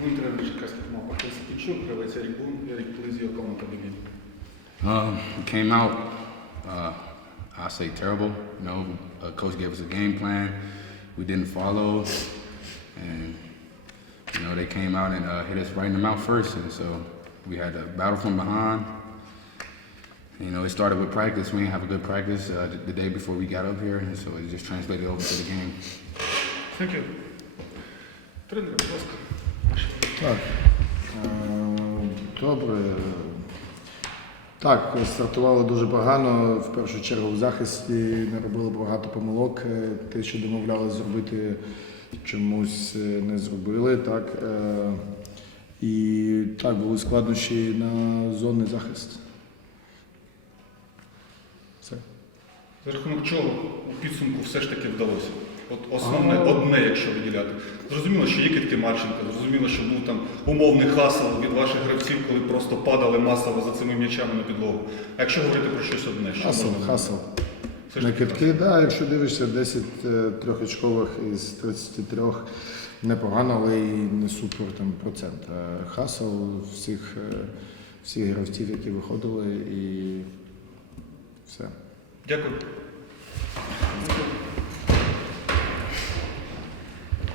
Головний тренер Черкаських мав Пахис Кічук, гравець Ерік Бун, Ерік Плиз, your comment on the game. Um, came out, uh, I say terrible. You know, uh, coach gave us a game plan. We didn't follow, and you know they came out and uh, hit us right in the mouth first, and so we had to battle from behind. You know, it started with practice. We didn't have a good practice uh, the, the day before we got up here, and so it just translated over to the game. Thank you. Тренер, будь ласка. Так. Е, Добре. Так, стартували дуже погано. В першу чергу в захисті не робили багато помилок. Е, Те, що домовлялися зробити, чомусь е, не зробили. Так. І так, були складнощі на зонний захист. Все. За рахунок чого у підсумку все ж таки вдалося? От основне, одне, якщо виділяти. Зрозуміло, що є китки Марченка, зрозуміло, що був там умовний хасл від ваших гравців, коли просто падали масово за цими м'ячами на підлогу. А якщо говорити про щось одне, що Хасл, можна хасл. Все ж На таки китки, да, якщо дивишся 10 е, трьохочкових із 33 непогано, але і не супер там процент. Е, Хасл всіх, е, всіх гравців, які виходили, і все. Дякую.